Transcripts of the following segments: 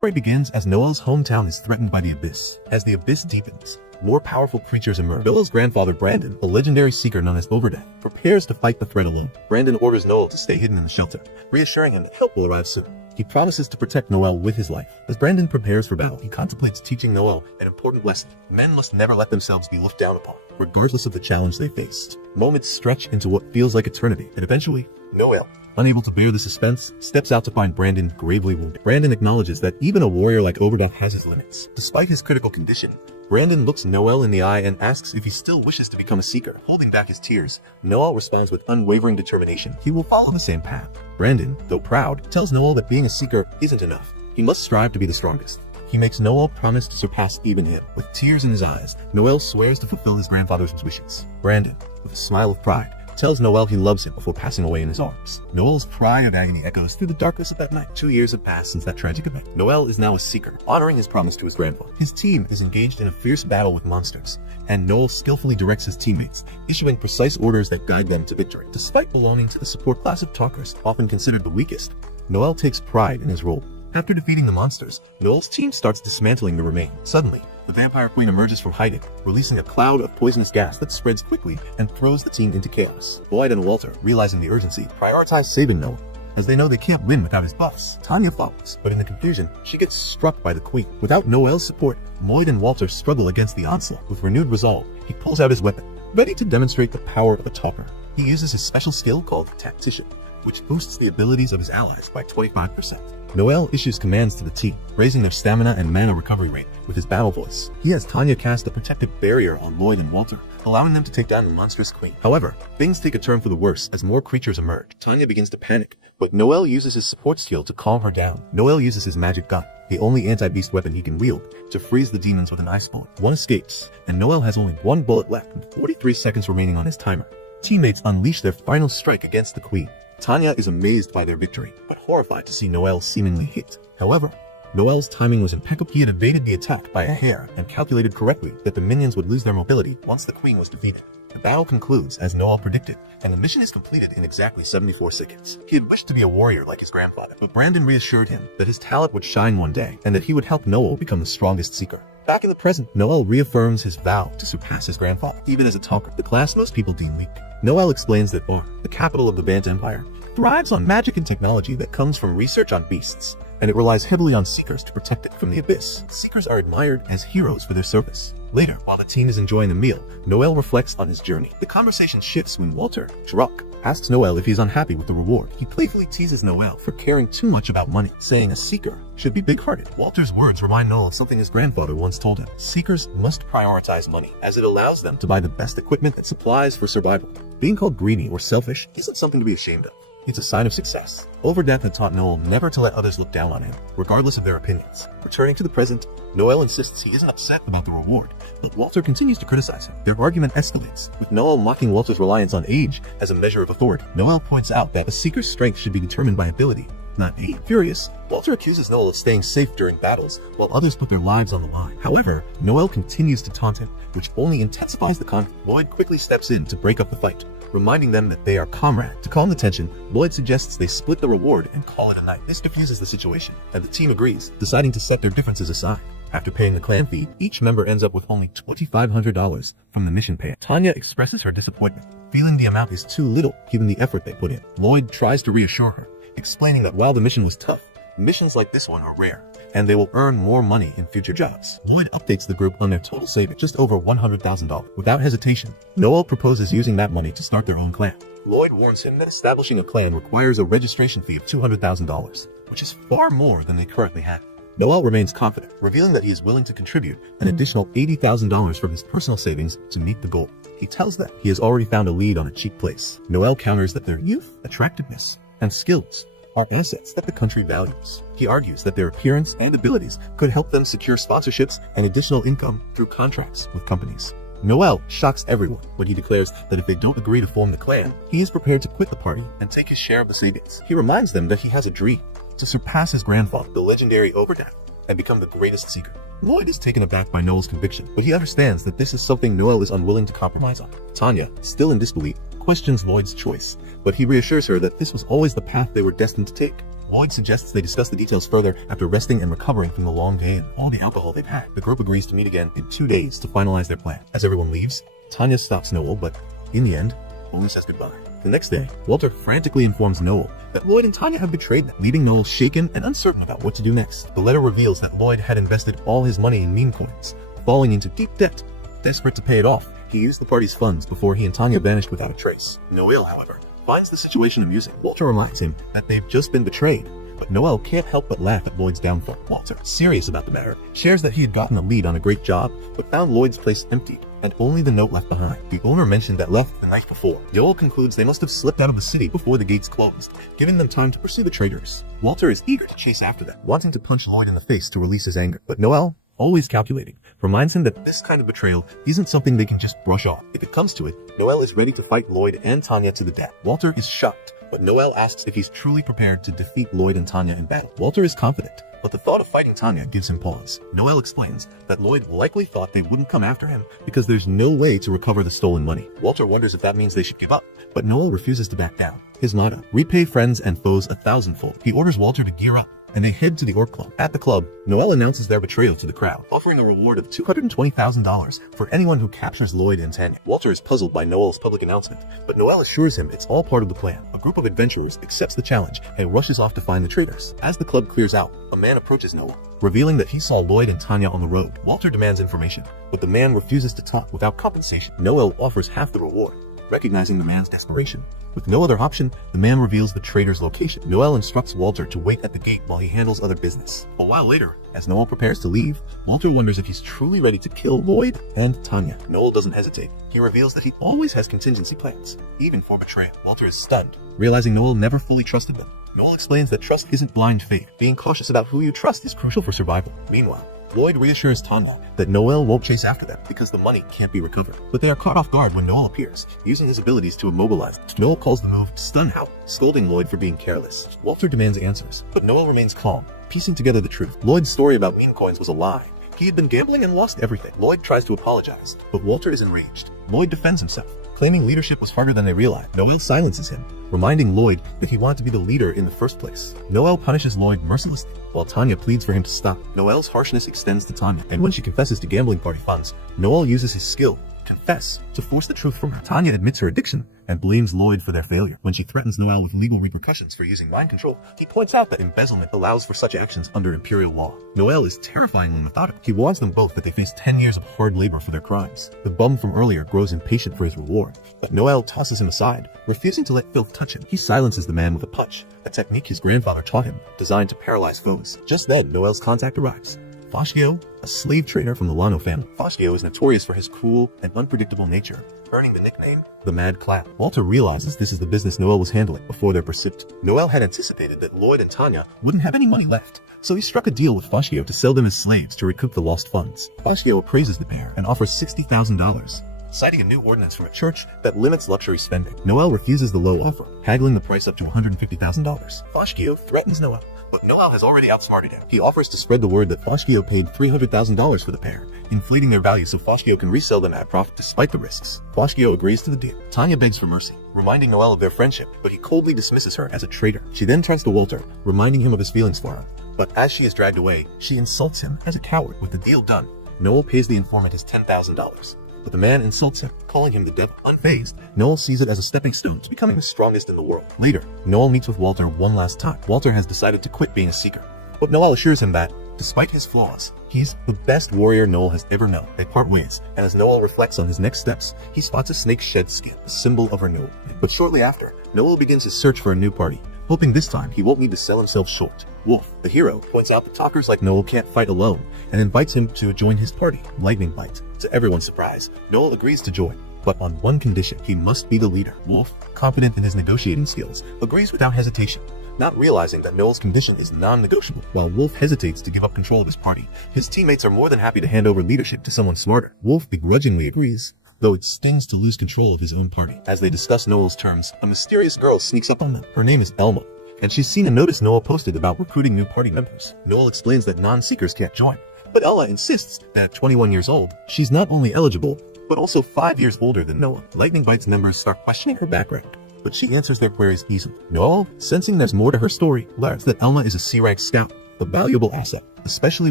story begins as Noel's hometown is threatened by the Abyss. As the Abyss deepens, more powerful creatures emerge. Noel's grandfather Brandon, a legendary seeker known as Overdeath, prepares to fight the threat alone. Brandon orders Noel to stay hidden in the shelter, reassuring him that help will arrive soon. He promises to protect Noel with his life. As Brandon prepares for battle, he contemplates teaching Noel an important lesson. Men must never let themselves be looked down upon, regardless of the challenge they faced. Moments stretch into what feels like eternity, and eventually, Noel, unable to bear the suspense, steps out to find Brandon gravely wounded. Brandon acknowledges that even a warrior like Overdeath has his limits. Despite his critical condition, Brandon looks Noel in the eye and asks if he still wishes to become a seeker. Holding back his tears, Noel responds with unwavering determination. He will follow the same path. Brandon, though proud, tells Noel that being a seeker isn't enough. He must strive to be the strongest. He makes Noel promise to surpass even him. With tears in his eyes, Noel swears to fulfill his grandfather's wishes. Brandon, with a smile of pride, tells Noel he loves him before passing away in his arms. Noel's cry of agony echoes through the darkness of that night. 2 years have passed since that tragic event. Noel is now a seeker, honoring his promise to his grandfather. His team is engaged in a fierce battle with monsters, and Noel skillfully directs his teammates, issuing precise orders that guide them to victory. Despite belonging to the support class of talkers, often considered the weakest, Noel takes pride in his role. After defeating the monsters, Noel's team starts dismantling the remains. Suddenly, the Vampire Queen emerges from hiding, releasing a cloud of poisonous gas that spreads quickly and throws the team into chaos. Lloyd and Walter, realizing the urgency, prioritize saving Noel, as they know they can't win without his buffs. Tanya follows, but in the confusion, she gets struck by the Queen. Without Noel's support, Lloyd and Walter struggle against the onslaught. With renewed resolve, he pulls out his weapon, ready to demonstrate the power of a talker. He uses his special skill called Tactician, which boosts the abilities of his allies by 25%. Noel issues commands to the team, raising their stamina and mana recovery rate with his battle voice. He has Tanya cast a protective barrier on Lloyd and Walter, allowing them to take down the monstrous Queen. However, things take a turn for the worse as more creatures emerge. Tanya begins to panic, but Noel uses his support skill to calm her down. Noel uses his magic gun, the only anti-beast weapon he can wield, to freeze the demons with an ice bullet. One escapes, and Noel has only one bullet left and 43 seconds remaining on his timer. Teammates unleash their final strike against the Queen. Tanya is amazed by their victory, but horrified to see Noel seemingly hit. However, Noel's timing was impeccable. He had evaded the attack by a hair and calculated correctly that the minions would lose their mobility once the Queen was defeated. The battle concludes as Noel predicted, and the mission is completed in exactly 74 seconds. He had wished to be a warrior like his grandfather, but Brandon reassured him that his talent would shine one day, and that he would help Noel become the strongest seeker. Back in the present, Noel reaffirms his vow to surpass his grandfather, even as a talker, the class most people deem weak. Noel explains that Or, the capital of the Bant Empire, thrives on magic and technology that comes from research on beasts, and it relies heavily on seekers to protect it from the Abyss. Seekers are admired as heroes for their service. Later, while the team is enjoying the meal, Noel reflects on his journey. The conversation shifts when Walter, drunk, asks Noel if he's unhappy with the reward. He playfully teases Noel for caring too much about money, saying a seeker should be big-hearted. Walter's words remind Noel of something his grandfather once told him. Seekers must prioritize money, as it allows them to buy the best equipment and supplies for survival. Being called greedy or selfish isn't something to be ashamed of. It's a sign of success. Overdeath had taught Noel never to let others look down on him, regardless of their opinions. Returning to the present, Noel insists he isn't upset about the reward, but Walter continues to criticize him. Their argument escalates, with Noel mocking Walter's reliance on age as a measure of authority. Noel points out that a seeker's strength should be determined by ability, not age. Furious, Walter accuses Noel of staying safe during battles, while others put their lives on the line. However, Noel continues to taunt him, which only intensifies the conflict. Lloyd quickly steps in to break up the fight, reminding them that they are comrades. To calm the tension, Lloyd suggests they split the reward and call it a night. This diffuses the situation, and the team agrees, deciding to set their differences aside. After paying the clan fee, each member ends up with only $2,500 from the mission payout. Tanya expresses her disappointment, feeling the amount is too little given the effort they put in. Lloyd tries to reassure her, explaining that while the mission was tough, missions like this one are rare, and they will earn more money in future jobs. Lloyd updates the group on their total savings, just over $100,000. Without hesitation, Noel proposes using that money to start their own clan. Lloyd warns him that establishing a clan requires a registration fee of $200,000, which is far more than they currently have. Noel remains confident, revealing that he is willing to contribute an additional $80,000 from his personal savings to meet the goal. He tells them he has already found a lead on a cheap place. Noel counters that their youth, attractiveness, and skills are assets that the country values. He argues that their appearance and abilities could help them secure sponsorships and additional income through contracts with companies. Noel shocks everyone when he declares that if they don't agree to form the clan, he is prepared to quit the party and take his share of the savings. He reminds them that he has a dream to surpass his grandfather, the legendary Overdeath, and become the greatest seeker. Lloyd is taken aback by Noel's conviction, but he understands that this is something Noel is unwilling to compromise on. Tanya, still in disbelief, questions Lloyd's choice, but he reassures her that this was always the path they were destined to take. Lloyd suggests they discuss the details further after resting and recovering from the long day and all the alcohol they've had. The group agrees to meet again in 2 days to finalize their plan. As everyone leaves, Tanya stops Noel, but in the end, only says goodbye. The next day, Walter frantically informs Noel that Lloyd and Tanya have betrayed them, leaving Noel shaken and uncertain about what to do next. The letter reveals that Lloyd had invested all his money in meme coins, falling into deep debt. Desperate to pay it off, he used the party's funds before he and Tanya vanished without a trace. Noel, however, finds the situation amusing. Walter reminds him that they've just been betrayed, but Noel can't help but laugh at Lloyd's downfall. Walter, serious about the matter, shares that he had gotten a lead on a great job, but found Lloyd's place emptied, and only the note left behind. The owner mentioned that left the night before. Noel concludes they must have slipped out of the city before the gates closed, giving them time to pursue the traitors. Walter is eager to chase after them, wanting to punch Lloyd in the face to release his anger, but Noel, always calculating, reminds him that this kind of betrayal isn't something they can just brush off. If it comes to it, Noel is ready to fight Lloyd and Tanya to the death. Walter is shocked, but Noel asks if he's truly prepared to defeat Lloyd and Tanya in battle. Walter is confident, but the thought of fighting Tanya gives him pause. Noel explains that Lloyd likely thought they wouldn't come after him because there's no way to recover the stolen money. Walter wonders if that means they should give up, but Noel refuses to back down. His motto, repay friends and foes 1,000-fold. He orders Walter to gear up, and they head to the Orc Club. At the club, Noel announces their betrayal to the crowd, offering a reward of $220,000 for anyone who captures Lloyd and Tanya. Walter is puzzled by Noel's public announcement, but Noel assures him it's all part of the plan. A group of adventurers accepts the challenge and rushes off to find the traitors. As the club clears out, a man approaches Noel, revealing that he saw Lloyd and Tanya on the road. Walter demands information, but the man refuses to talk without compensation. Noel offers half the reward, recognizing the man's desperation. With no other option, the man reveals the traitor's location. Noel instructs Walter to wait at the gate while he handles other business. A while later, as Noel prepares to leave, Walter wonders if he's truly ready to kill Lloyd and Tanya. Noel doesn't hesitate. He reveals that he always has contingency plans, even for betrayal. Walter is stunned, realizing Noel never fully trusted them. Noel explains that trust isn't blind faith. Being cautious about who you trust is crucial for survival. Meanwhile, Lloyd reassures Tanya that Noel won't chase after them because the money can't be recovered. But they are caught off guard when Noel appears, using his abilities to immobilize them. Noel calls the move Stun Out, scolding Lloyd for being careless. Walter demands answers, but Noel remains calm, piecing together the truth. Lloyd's story about meme coins was a lie. He had been gambling and lost everything. Lloyd tries to apologize, but Walter is enraged. Lloyd defends himself, claiming leadership was harder than they realized. Noel silences him, reminding Lloyd that he wanted to be the leader in the first place. Noel punishes Lloyd mercilessly, while Tanya pleads for him to stop. Noel's harshness extends to Tanya, and when she confesses to gambling party funds, Noel uses his skill, confess, to force the truth from her. Tanya admits her addiction and blames Lloyd for their failure. When she threatens Noel with legal repercussions for using mind control, he points out that embezzlement allows for such actions under imperial law. Noel is terrifyingly methodical. He warns them both that they face 10 years of hard labor for their crimes. The bum from earlier grows impatient for his reward, but Noel tosses him aside, refusing to let filth touch him. He silences the man with a punch, a technique his grandfather taught him, designed to paralyze foes. Just then, Noel's contact arrives. Foshio, a slave trader from the Lano family. Foshio is notorious for his cruel and unpredictable nature, earning the nickname the Mad Clown. Walter realizes this is the business Noel was handling before their pursuit. Noel had anticipated that Lloyd and Tanya wouldn't have any money left, so he struck a deal with Foshio to sell them as slaves to recoup the lost funds. Foshio appraises the pair and offers $60,000. Citing a new ordinance from a church that limits luxury spending. Noel refuses the low offer, haggling the price up to $150,000. Foshio threatens Noel, but Noel has already outsmarted him. He offers to spread the word that Foshio paid $300,000 for the pair, inflating their value so Foshio can resell them at profit despite the risks. Foshio agrees to the deal. Tanya begs for mercy, reminding Noel of their friendship, but he coldly dismisses her as a traitor. She then turns to Walter, reminding him of his feelings for him. But as she is dragged away, she insults him as a coward. With the deal done, Noel pays the informant his $10,000. But the man insults him, calling him the devil. Unfazed, Noel sees it as a stepping stone to becoming the strongest in the world. Later, Noel meets with Walter one last time. Walter has decided to quit being a seeker, but Noel assures him that, despite his flaws, he's the best warrior Noel has ever known. They part ways, and as Noel reflects on his next steps, he spots a snake's shed skin, a symbol of renewal. But shortly after, Noel begins his search for a new party, hoping this time he won't need to sell himself short. Wolf, the hero, points out that talkers like Noel can't fight alone, and invites him to join his party, Lightning Bite. To everyone's surprise, Noel agrees to join, but on one condition: he must be the leader. Wolf, confident in his negotiating skills, agrees without hesitation, not realizing that Noel's condition is non-negotiable. While Wolf hesitates to give up control of his party, his teammates are more than happy to hand over leadership to someone smarter. Wolf begrudgingly agrees, though it stings to lose control of his own party. As they discuss Noel's terms, a mysterious girl sneaks up on them. Her name is Elma, and she's seen a notice Noel posted about recruiting new party members. Noel explains that non-seekers can't join, but Ella insists that at 21 years old, she's not only eligible, but also 5 years older than Noah. Lightning Bite's members start questioning her background, but she answers their queries easily. Noel, sensing there's more to her story, learns that Elma is a C-rank scout, a valuable asset, especially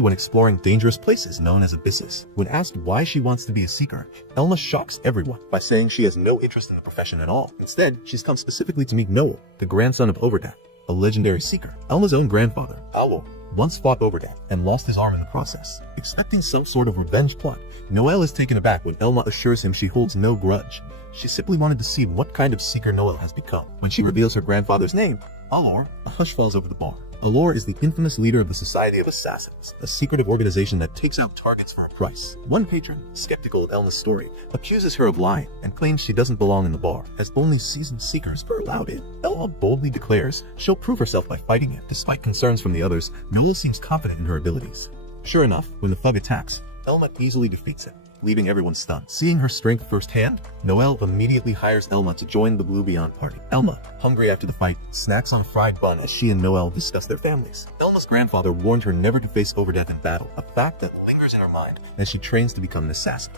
when exploring dangerous places known as abysses. When asked why she wants to be a seeker, Elma shocks everyone by saying she has no interest in the profession at all. Instead, she's come specifically to meet Noel, the grandson of Overdak, a legendary seeker. Elma's own grandfather, Alor, once fought Overdak and lost his arm in the process. Expecting some sort of revenge plot, Noel is taken aback when Elma assures him she holds no grudge. She simply wanted to see what kind of seeker Noel has become. When she reveals her grandfather's name, Alor, a hush falls over the bar. Alor is the infamous leader of the Society of Assassins, a secretive organization that takes out targets for a price. One patron, skeptical of Elma's story, accuses her of lying and claims she doesn't belong in the bar, as only seasoned seekers are allowed in. Elma boldly declares she'll prove herself by fighting it. Despite concerns from the others, Noel seems confident in her abilities. Sure enough, when the thug attacks, Elma easily defeats him, leaving everyone stunned. Seeing her strength firsthand, Noel immediately hires Elma to join the Blue Beyond party. Elma, hungry after the fight, snacks on a fried bun as she and Noel discuss their families. Elma's grandfather warned her never to face Overdeath in battle, a fact that lingers in her mind as she trains to become an assassin.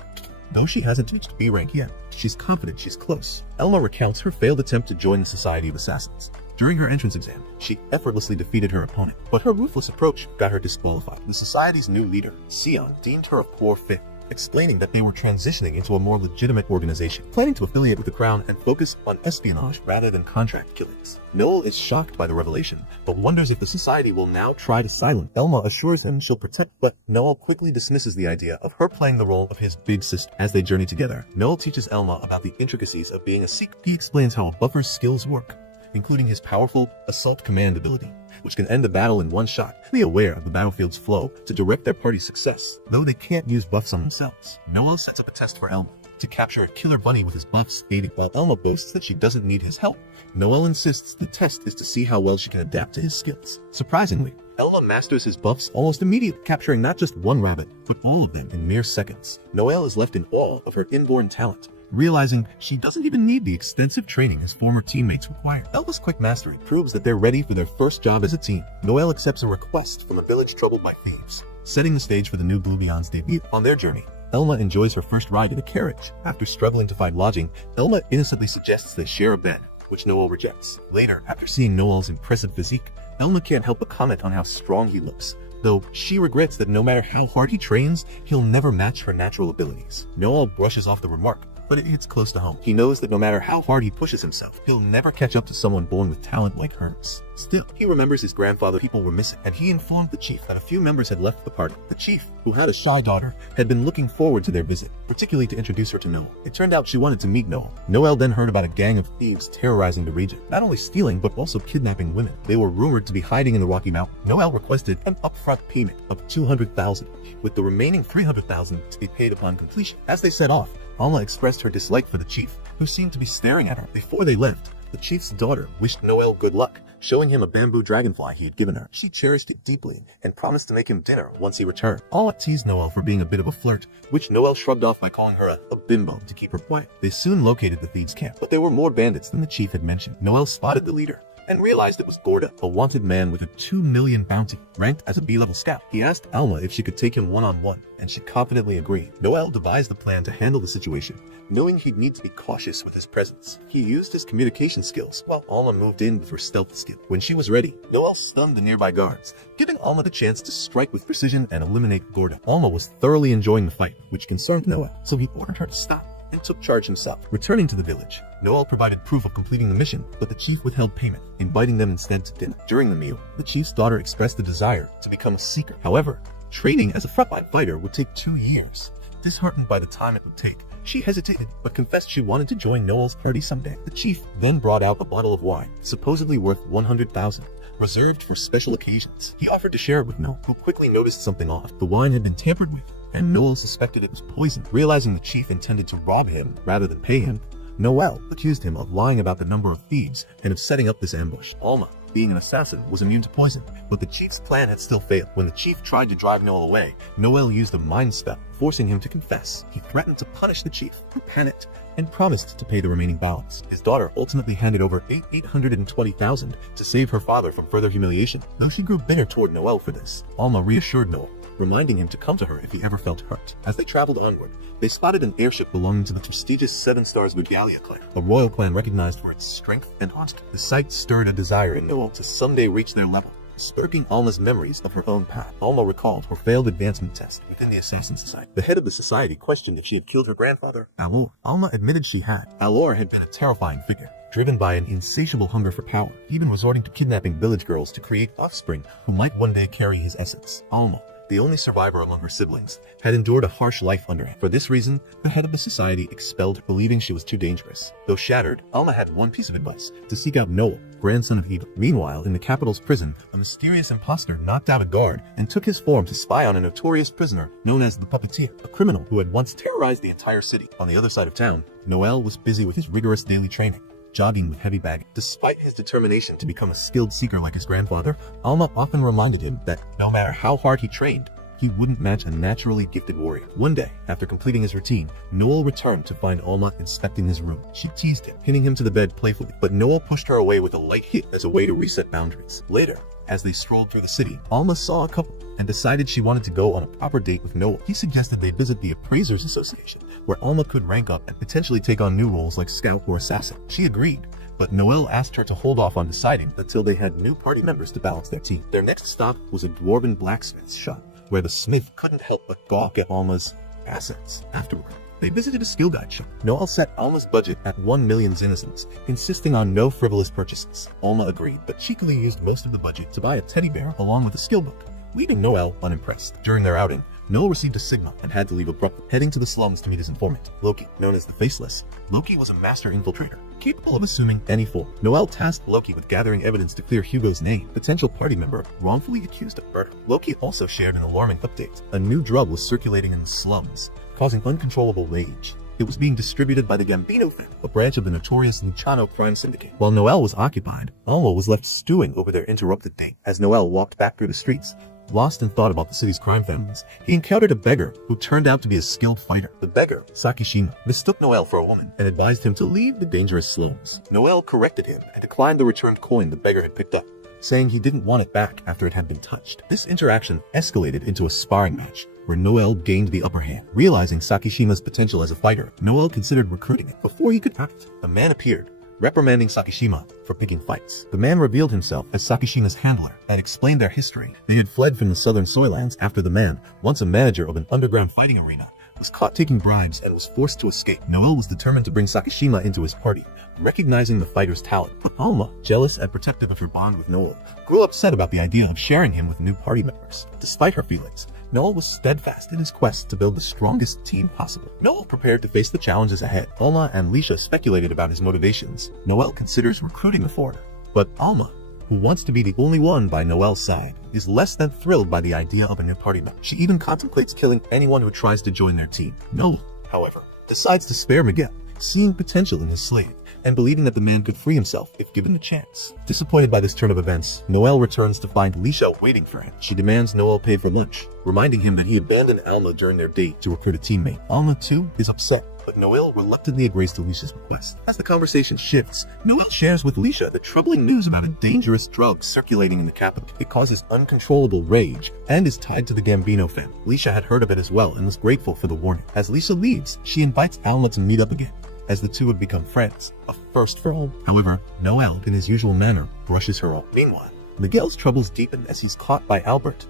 Though she hasn't reached B rank yet, she's confident she's close. Elma recounts her failed attempt to join the Society of Assassins. During her entrance exam, she effortlessly defeated her opponent, but her ruthless approach got her disqualified. The Society's new leader, Sion, deemed her a poor fit, explaining that they were transitioning into a more legitimate organization, planning to affiliate with the Crown and focus on espionage rather than contract killings. Noel is shocked by the revelation, but wonders if the Society will now try to silence. Elma assures him she'll protect, but Noel quickly dismisses the idea of her playing the role of his big sister. As they journey together, Noel teaches Elma about the intricacies of being a seeker. He explains how a buffer's skills work, including his powerful assault command ability, which can end the battle in one shot. Be aware of the battlefield's flow to direct their party's success, though they can't use buffs on themselves. Noel sets up a test for Elma to capture a killer bunny with his buffs aiding, while Elma boasts that she doesn't need his help. Noel insists the test is to see how well she can adapt to his skills. Surprisingly, Elma masters his buffs almost immediately, capturing not just one rabbit, but all of them in mere seconds. Noel is left in awe of her inborn talent, realizing she doesn't even need the extensive training his former teammates require. Elma's quick mastery proves that they're ready for their first job as a team. Noel accepts a request from a village troubled by thieves, setting the stage for the new Blue Beyond's debut. On their journey, Elma enjoys her first ride in a carriage. After struggling to find lodging, Elma innocently suggests they share a bed, which Noel rejects. Later, after seeing Noel's impressive physique, Elma can't help but comment on how strong he looks, though she regrets that no matter how hard he trains, he'll never match her natural abilities. Noel brushes off the remark, but it hits close to home. He knows that no matter how hard he pushes himself, he'll never catch up to someone born with talent like hers. Still, he remembers his grandfather people were missing, and he informed the chief that a few members had left the party. The chief, who had a shy daughter, had been looking forward to their visit, particularly to introduce her to Noel. It turned out she wanted to meet Noel. Noel then heard about a gang of thieves terrorizing the region, not only stealing, but also kidnapping women. They were rumored to be hiding in the Rocky Mountain. Noel requested an upfront payment of $200,000, with the remaining $300,000 to be paid upon completion. As they set off, Alma expressed her dislike for the chief, who seemed to be staring at her. Before they left, the chief's daughter wished Noel good luck, showing him a bamboo dragonfly he had given her. She cherished it deeply and promised to make him dinner once he returned. Alma teased Noel for being a bit of a flirt, which Noel shrugged off by calling her a bimbo to keep her quiet. They soon located the thieves' camp, but there were more bandits than the chief had mentioned. Noel spotted the leader and realized it was Gorda, a wanted man with a 2 million bounty, ranked as a B-level scout. He asked Alma if she could take him one-on-one, and she confidently agreed. Noel devised a plan to handle the situation, knowing he'd need to be cautious with his presence. He used his communication skills, while Alma moved in with her stealth skill. When she was ready, Noel stunned the nearby guards, giving Alma the chance to strike with precision and eliminate Gorda. Alma was thoroughly enjoying the fight, which concerned Noel, so he ordered her to stop and took charge himself. Returning to the village, Noel provided proof of completing the mission, but the chief withheld payment, inviting them instead to dinner. During the meal, the chief's daughter expressed the desire to become a seeker. However, training as a frontline fighter would take 2 years. Disheartened by the time it would take, she hesitated, but confessed she wanted to join Noel's party someday. The chief then brought out a bottle of wine, supposedly worth $100,000, reserved for special occasions. He offered to share it with Noel, who quickly noticed something off. The wine had been tampered with, and Noel suspected it was poisoned. Realizing the chief intended to rob him rather than pay him, Noel accused him of lying about the number of thieves and of setting up this ambush. Alma, being an assassin, was immune to poison, but the chief's plan had still failed. When the chief tried to drive Noel away, Noel used a mind spell, forcing him to confess. He threatened to punish the chief, who panicked and promised to pay the remaining balance. His daughter ultimately handed over $820,000 to save her father from further humiliation. Though she grew bitter toward Noel for this, Alma reassured Noel reminding him to come to her if he ever felt hurt. As they traveled onward, they spotted an airship belonging to the prestigious Seven Stars Regalia clan, a royal clan recognized for its strength and honesty. The sight stirred a desire in Noel to someday reach their level, sparking Alma's memories of her own path. Alma recalled her failed advancement test within the Assassin Society. The head of the society questioned if she had killed her grandfather, Alor. Alma admitted she had. Alor had been a terrifying figure, driven by an insatiable hunger for power, even resorting to kidnapping village girls to create offspring who might one day carry his essence. Alma, the only survivor among her siblings, had endured a harsh life under him. For this reason, the head of the society expelled her, believing she was too dangerous. Though shattered, Alma had one piece of advice: to seek out Noel, grandson of Eva. Meanwhile, in the capital's prison, a mysterious imposter knocked out a guard and took his form to spy on a notorious prisoner known as the Puppeteer, a criminal who had once terrorized the entire city. On the other side of town, Noel was busy with his rigorous daily training, jogging with heavy baggage. Despite his determination to become a skilled seeker like his grandfather, Alma often reminded him that no matter how hard he trained, he wouldn't match a naturally gifted warrior. One day, after completing his routine, Noel returned to find Alma inspecting his room. She teased him, pinning him to the bed playfully, but Noel pushed her away with a light hit as a way to reset boundaries. Later, as they strolled through the city, Alma saw a couple and decided she wanted to go on a proper date with Noel. He suggested they visit the Appraisers Association, where Alma could rank up and potentially take on new roles like scout or assassin. She agreed, but Noel asked her to hold off on deciding until they had new party members to balance their team. Their next stop was a dwarven blacksmith's shop, where the smith couldn't help but gawk at Alma's assets. Afterward, they visited a skill guide shop. Noel set Alma's budget at 1 million zinizens, insisting on no frivolous purchases. Alma agreed, but cheekily used most of the budget to buy a teddy bear along with a skill book, leaving Noel unimpressed. During their outing, Noel received a signal and had to leave abruptly, heading to the slums to meet his informant, Loki. Known as the Faceless, Loki was a master infiltrator, capable of assuming any form. Noel tasked Loki with gathering evidence to clear Hugo's name, potential party member wrongfully accused of murder. Loki also shared an alarming update. A new drug was circulating in the slums, causing uncontrollable rage. It was being distributed by the Gambino family, a branch of the notorious Luciano crime syndicate. While Noel was occupied, Alma was left stewing over their interrupted date. As Noel walked back through the streets, lost in thought about the city's crime families, he encountered a beggar who turned out to be a skilled fighter. The beggar, Sakishima, mistook Noel for a woman and advised him to leave the dangerous slums. Noel corrected him and declined the returned coin the beggar had picked up, saying he didn't want it back after it had been touched. This interaction escalated into a sparring match, where Noel gained the upper hand. Realizing Sakishima's potential as a fighter, Noel considered recruiting him. Before he could act, a man appeared, reprimanding Sakishima for picking fights. The man revealed himself as Sakishima's handler and explained their history. They had fled from the southern Soylands after the man, once a manager of an underground fighting arena, was caught taking bribes and was forced to escape. Noel was determined to bring Sakishima into his party, recognizing the fighter's talent. But Alma, jealous and protective of her bond with Noel, grew upset about the idea of sharing him with new party members. Despite her feelings, Noel was steadfast in his quest to build the strongest team possible. Noel prepared to face the challenges ahead. Alma and Lisha speculated about his motivations. Noel considers recruiting a foreigner, but Alma, who wants to be the only one by Noel's side, is less than thrilled by the idea of a new party member. She even contemplates killing anyone who tries to join their team. Noel, however, decides to spare Miguel, seeing potential in his slave and believing that the man could free himself if given the chance. Disappointed by this turn of events, Noel returns to find Lisha waiting for him. She demands Noel pay for lunch, reminding him that he abandoned Alma during their date to recruit a teammate. Alma, too, is upset, but Noel reluctantly agrees to Lisha's request. As the conversation shifts, Noel shares with Lisha the troubling news about a dangerous drug circulating in the capital. It causes uncontrollable rage and is tied to the Gambino family. Lisha had heard of it as well and was grateful for the warning. As Lisha leaves, she invites Alma to meet up again, as the two would become friends, a first for all. However, Noel, in his usual manner, brushes her off. Meanwhile, Miguel's troubles deepen as he's caught by Albert,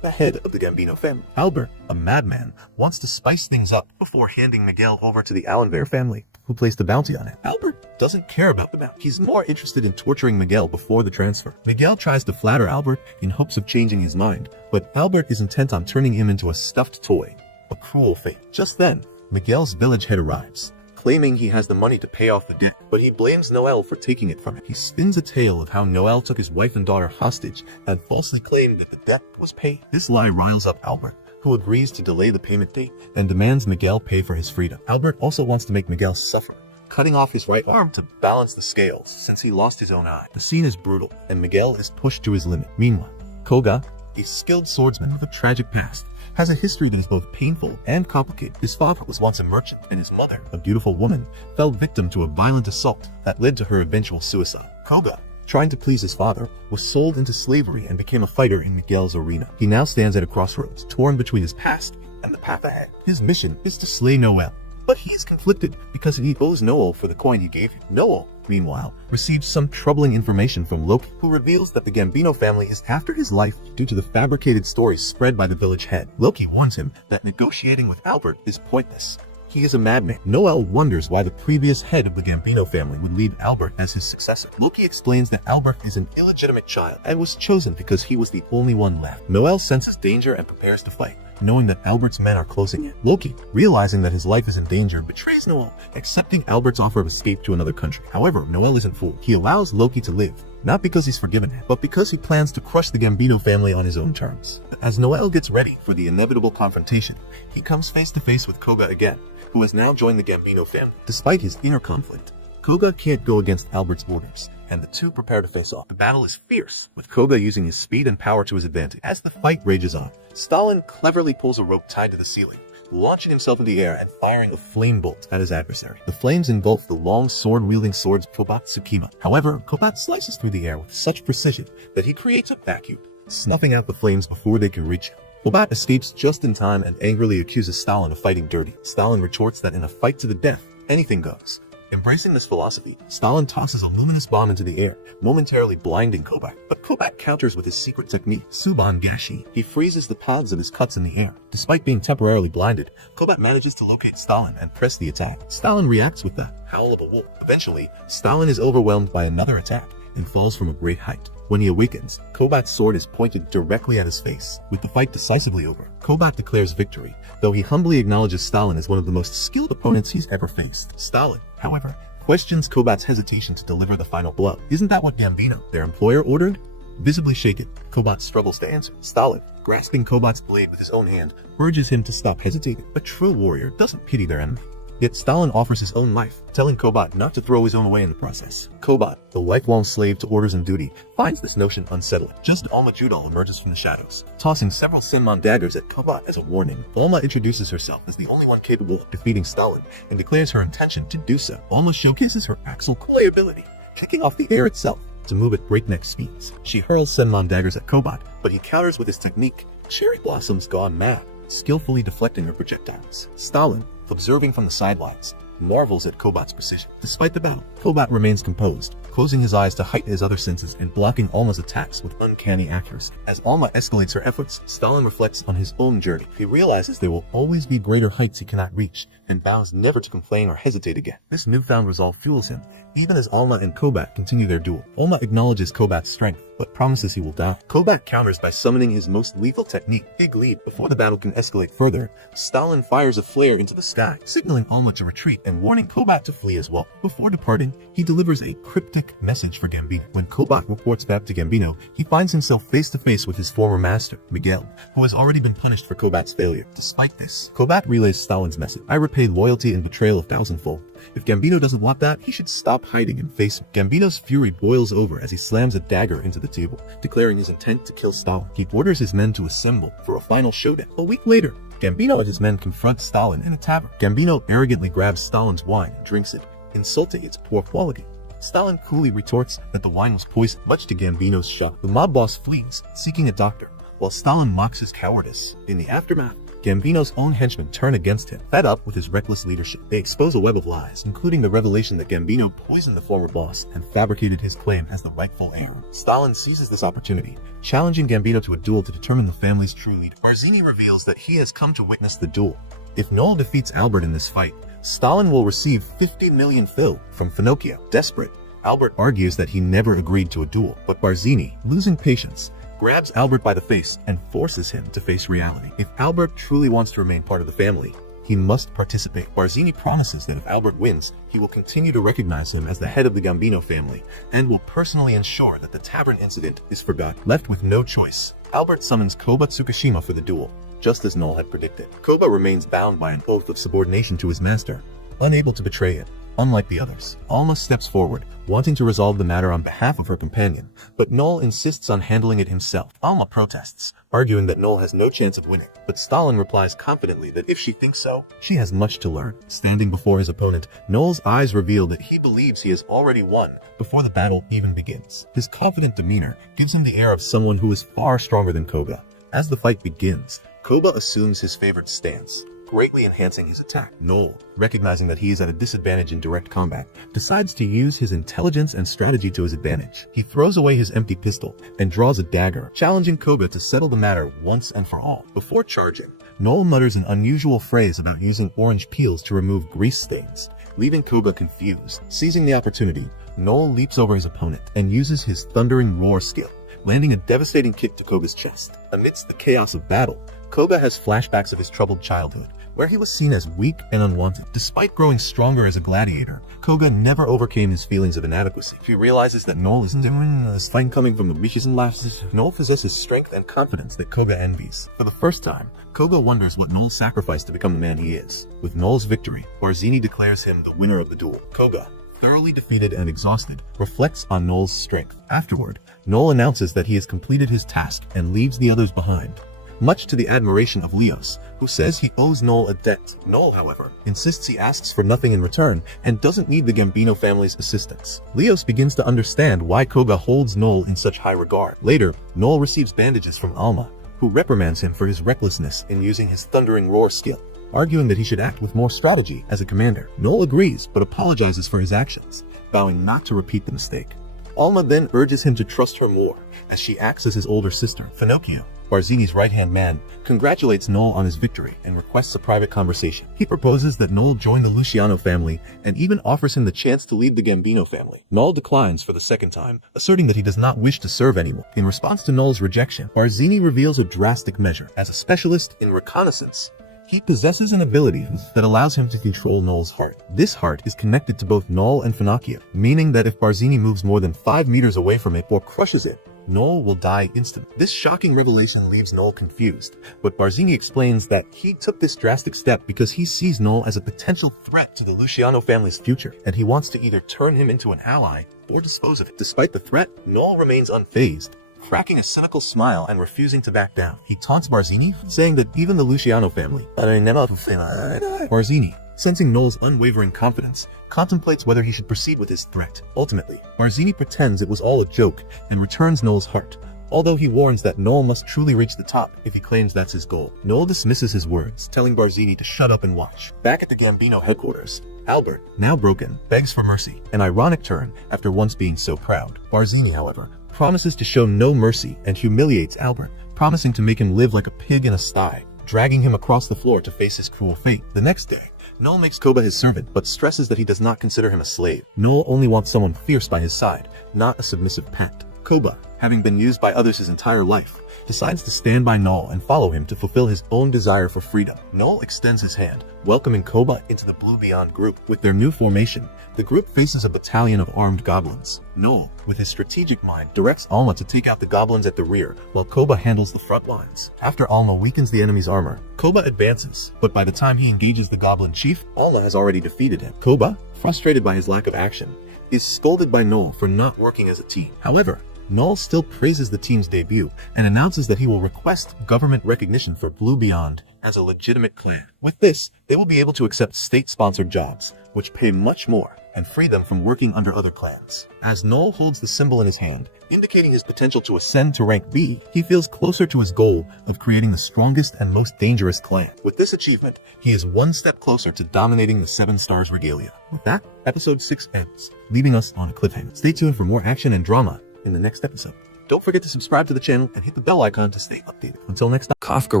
the head of the Gambino family. Albert, a madman, wants to spice things up before handing Miguel over to the Allenbear family, who placed a bounty on him. Albert doesn't care about the bounty. He's more interested in torturing Miguel before the transfer. Miguel tries to flatter Albert in hopes of changing his mind, but Albert is intent on turning him into a stuffed toy. A cruel fate. Just then, Miguel's village head arrives, claiming he has the money to pay off the debt, but he blames Noel for taking it from him. He spins a tale of how Noel took his wife and daughter hostage and falsely claimed that the debt was paid. This lie riles up Albert, who agrees to delay the payment date and demands Miguel pay for his freedom. Albert also wants to make Miguel suffer, cutting off his right arm to balance the scales since he lost his own eye. The scene is brutal, and Miguel is pushed to his limit. Meanwhile, Koga, a skilled swordsman with a tragic past, has a history that is both painful and complicated. His father was once a merchant, and his mother, a beautiful woman, fell victim to a violent assault that led to her eventual suicide. Koga trying to please his father, was sold into slavery and became a fighter in Miguel's arena. He now stands at a crossroads, torn between his past and the path ahead. His mission is to slay Noel, but he is conflicted because he owes Noel for the coin he gave him. Noel, meanwhile, receives some troubling information from Loki, who reveals that the Gambino family is after his life due to the fabricated stories spread by the village head. Loki warns him that negotiating with Albert is pointless. He is a madman. Noel wonders why the previous head of the Gambino family would leave Albert as his successor. Loki explains that Albert is an illegitimate child and was chosen because he was the only one left. Noel senses danger and prepares to fight, knowing that Albert's men are closing in. Loki, realizing that his life is in danger, betrays Noel, accepting Albert's offer of escape to another country. However, Noel isn't fooled. He allows Loki to live, not because he's forgiven him, but because he plans to crush the Gambino family on his own terms. As Noel gets ready for the inevitable confrontation, he comes face to face with Koga again, who has now joined the Gambino family. Despite his inner conflict, Koga can't go against Albert's orders, and the two prepare to face off. The battle is fierce, with Koga using his speed and power to his advantage. As the fight rages on, Stalin cleverly pulls a rope tied to the ceiling, launching himself into the air and firing a flame bolt at his adversary. The flames engulf the long sword-wielding swords Kobat Tsukima. However, Kobat slices through the air with such precision that he creates a vacuum, snuffing out the flames before they can reach him. Kobat escapes just in time and angrily accuses Stalin of fighting dirty. Stalin retorts that in a fight to the death, anything goes. Embracing this philosophy, Stalin tosses a luminous bomb into the air, momentarily blinding Kobat. But Kobat counters with his secret technique, Suban Gashi. He freezes the paths of his cuts in the air. Despite being temporarily blinded, Kobat manages to locate Stalin and press the attack. Stalin reacts with the howl of a wolf. Eventually, Stalin is overwhelmed by another attack and falls from a great height. When he awakens, Kobat's sword is pointed directly at his face. With the fight decisively over, Kobat declares victory, though he humbly acknowledges Stalin as one of the most skilled opponents he's ever faced. Stalin, however, questions Kobat's hesitation to deliver the final blow. Isn't that what Gambino, their employer, ordered? Visibly shaken, Kobat struggles to answer. Stalin, grasping Kobat's blade with his own hand, urges him to stop hesitating. A true warrior doesn't pity their enemy. Yet Stalin offers his own life, telling Kobat not to throw his own away in the process. Kobat, the lifelong slave to orders and duty, finds this notion unsettling. Just Alma Judal emerges from the shadows, tossing several Senmon daggers at Kobat as a warning. Alma introduces herself as the only one capable of defeating Stalin and declares her intention to do so. Alma showcases her Axel Kule ability, kicking off the air itself to move at breakneck speeds. She hurls Senmon daggers at Kobat, but he counters with his technique, Cherry Blossom's gone mad, skillfully deflecting her projectiles. Stalin, observing from the sidelines, marvels at Kobat's precision. Despite the battle, Kobat remains composed, closing his eyes to heighten his other senses and blocking Alma's attacks with uncanny accuracy. As Alma escalates her efforts, Stalin reflects on his own journey. He realizes there will always be greater heights he cannot reach, and vows never to complain or hesitate again. This newfound resolve fuels him, even as Alma and Kobat continue their duel. Alma acknowledges Kobat's strength, but promises he will die. Kobat counters by summoning his most lethal technique, Big Leap. Before the battle can escalate further, Stalin fires a flare into the sky, signaling Alma to retreat and warning Kobat to flee as well. Before departing, he delivers a cryptic message for Gambino. When Kobat reports back to Gambino, he finds himself face to face with his former master, Miguel, who has already been punished for Kobat's failure. Despite this, Kobat relays Stalin's message. I repay loyalty and betrayal a thousandfold. If Gambino doesn't want that, he should stop hiding and face him. Gambino's fury boils over as he slams a dagger into the table, declaring his intent to kill Stalin. He orders his men to assemble for a final showdown. A week later, Gambino and his men confront Stalin in a tavern. Gambino arrogantly grabs Stalin's wine and drinks it, insulting its poor quality. Stalin coolly retorts that the wine was poisoned, much to Gambino's shock. The mob boss flees, seeking a doctor, while Stalin mocks his cowardice. In the aftermath, Gambino's own henchmen turn against him, fed up with his reckless leadership. They expose a web of lies, including the revelation that Gambino poisoned the former boss and fabricated his claim as the rightful heir. Stalin seizes this opportunity, challenging Gambino to a duel to determine the family's true leader. Barzini reveals that he has come to witness the duel. If Noel defeats Albert in this fight, Stalin will receive 50 million fil from Finocchio. Desperate, Albert argues that he never agreed to a duel, but Barzini, losing patience, grabs Albert by the face and forces him to face reality. If Albert truly wants to remain part of the family, he must participate. Barzini promises that if Albert wins, he will continue to recognize him as the head of the Gambino family and will personally ensure that the tavern incident is forgotten. Left with no choice, Albert summons Koba Tsukishima for the duel, just as Noel had predicted. Koba remains bound by an oath of subordination to his master, unable to betray it. unlike the others. Alma steps forward, wanting to resolve the matter on behalf of her companion, but Noel insists on handling it himself. Alma protests, arguing that Noel has no chance of winning, but Stalin replies confidently that if she thinks so, she has much to learn. Standing before his opponent, Noel's eyes reveal that he believes he has already won before the battle even begins. His confident demeanor gives him the air of someone who is far stronger than Koga. As the fight begins, Koba assumes his favorite stance, greatly enhancing his attack. Noel, recognizing that he is at a disadvantage in direct combat, decides to use his intelligence and strategy to his advantage. He throws away his empty pistol and draws a dagger, challenging Koga to settle the matter once and for all. Before charging, Noel mutters an unusual phrase about using orange peels to remove grease stains, leaving Koga confused. Seizing the opportunity, Noel leaps over his opponent and uses his thundering roar skill, landing a devastating kick to Koga's chest. Amidst the chaos of battle, Koga has flashbacks of his troubled childhood, where he was seen as weak and unwanted. Despite growing stronger as a gladiator, Koga never overcame his feelings of inadequacy. He realizes that Noel isn't doing this fight coming from the riches and laughs. Noel possesses strength and confidence that Koga envies. For the first time, Koga wonders what Noel sacrificed to become the man he is. With Noel's victory, Barzini declares him the winner of the duel. Koga, thoroughly defeated and exhausted, reflects on Noel's strength. Afterward, Noel announces that he has completed his task and leaves the others behind, much to the admiration of Leos, who says he owes Noel a debt. Noel, however, insists he asks for nothing in return and doesn't need the Gambino family's assistance. Leos begins to understand why Koga holds Noel in such high regard. Later, Noel receives bandages from Alma, who reprimands him for his recklessness in using his thundering roar skill, arguing that he should act with more strategy as a commander. Noel agrees, but apologizes for his actions, vowing not to repeat the mistake. Alma then urges him to trust her more, as she acts as his older sister. Finocchio, Barzini's right-hand man, congratulates Noel on his victory and requests a private conversation. He proposes that Noel join the Luciano family and even offers him the chance to lead the Gambino family. Noel declines for the second time, asserting that he does not wish to serve anymore. In response to Noel's rejection, Barzini reveals a drastic measure. As a specialist in reconnaissance, he possesses an ability that allows him to control Noel's heart. This heart is connected to both Noel and Finocchio, meaning that if Barzini moves more than 5 meters away from it or crushes it, Noel will die instantly. This shocking revelation leaves Noel confused, but Barzini explains that he took this drastic step because he sees Noel as a potential threat to the Luciano family's future, and he wants to either turn him into an ally or dispose of it. Despite the threat, Noel remains unfazed, cracking a cynical smile and refusing to back down. He taunts Barzini, saying that even the Luciano family, Barzini, sensing Noel's unwavering confidence, contemplates whether he should proceed with his threat. Ultimately, Barzini pretends it was all a joke and returns Noel's heart, although he warns that Noel must truly reach the top if he claims that's his goal. Noel dismisses his words, telling Barzini to shut up and watch. Back at the Gambino headquarters, Albert, now broken, begs for mercy, an ironic turn after once being so proud. Barzini, however, promises to show no mercy and humiliates Albert, promising to make him live like a pig in a sty, dragging him across the floor to face his cruel fate. The next day, Noel makes Koba his servant, but stresses that he does not consider him a slave. Noel only wants someone fierce by his side, not a submissive pet. Koba, having been used by others his entire life, decides to stand by Noel and follow him to fulfill his own desire for freedom. Noel extends his hand, welcoming Koba into the Blue Beyond group. With their new formation, the group faces a battalion of armed goblins. Noel, with his strategic mind, directs Alma to take out the goblins at the rear, while Koba handles the front lines. After Alma weakens the enemy's armor, Koba advances, but by the time he engages the goblin chief, Alma has already defeated him. Koba, frustrated by his lack of action, is scolded by Noel for not working as a team. However, Noel still praises the team's debut and announces that he will request government recognition for Blue Beyond as a legitimate clan. With this, they will be able to accept state-sponsored jobs, which pay much more, and free them from working under other clans. As Noel holds the symbol in his hand, indicating his potential to ascend to rank B, he feels closer to his goal of creating the strongest and most dangerous clan. With this achievement, he is one step closer to dominating the 7 Stars regalia. With that, episode 6 ends, leaving us on a cliffhanger. Stay tuned for more action and drama in the next episode. Don't forget to subscribe to the channel and hit the bell icon to stay updated. Until next time. Kafka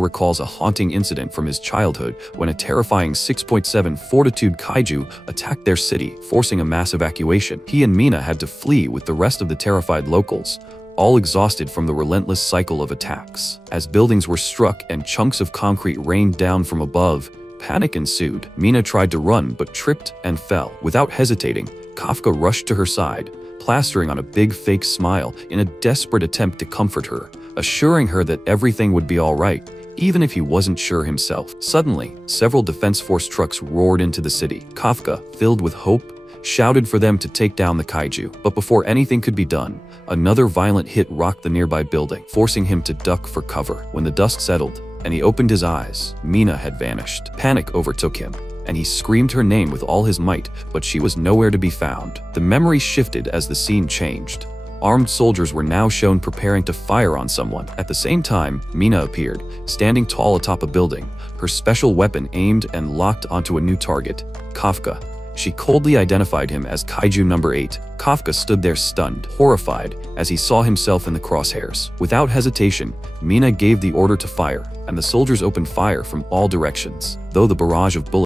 recalls a haunting incident from his childhood when a terrifying 6.7 fortitude kaiju attacked their city, forcing a mass evacuation. He and Mina had to flee with the rest of the terrified locals, all exhausted from the relentless cycle of attacks. As buildings were struck and chunks of concrete rained down from above, panic ensued. Mina tried to run but tripped and fell. Without hesitating, Kafka rushed to her side, plastering on a big fake smile in a desperate attempt to comfort her, assuring her that everything would be all right, even if he wasn't sure himself. Suddenly, several Defense Force trucks roared into the city. Kafka, filled with hope, shouted for them to take down the kaiju. But before anything could be done, another violent hit rocked the nearby building, forcing him to duck for cover. When the dust settled and he opened his eyes, Mina had vanished. Panic overtook him, and he screamed her name with all his might, but she was nowhere to be found. The memory shifted as the scene changed. Armed soldiers were now shown preparing to fire on someone. At the same time, Mina appeared, standing tall atop a building, her special weapon aimed and locked onto a new target, Kafka. She coldly identified him as Kaiju number 8. Kafka stood there stunned, horrified, as he saw himself in the crosshairs. Without hesitation, Mina gave the order to fire, and the soldiers opened fire from all directions. Though the barrage of bullets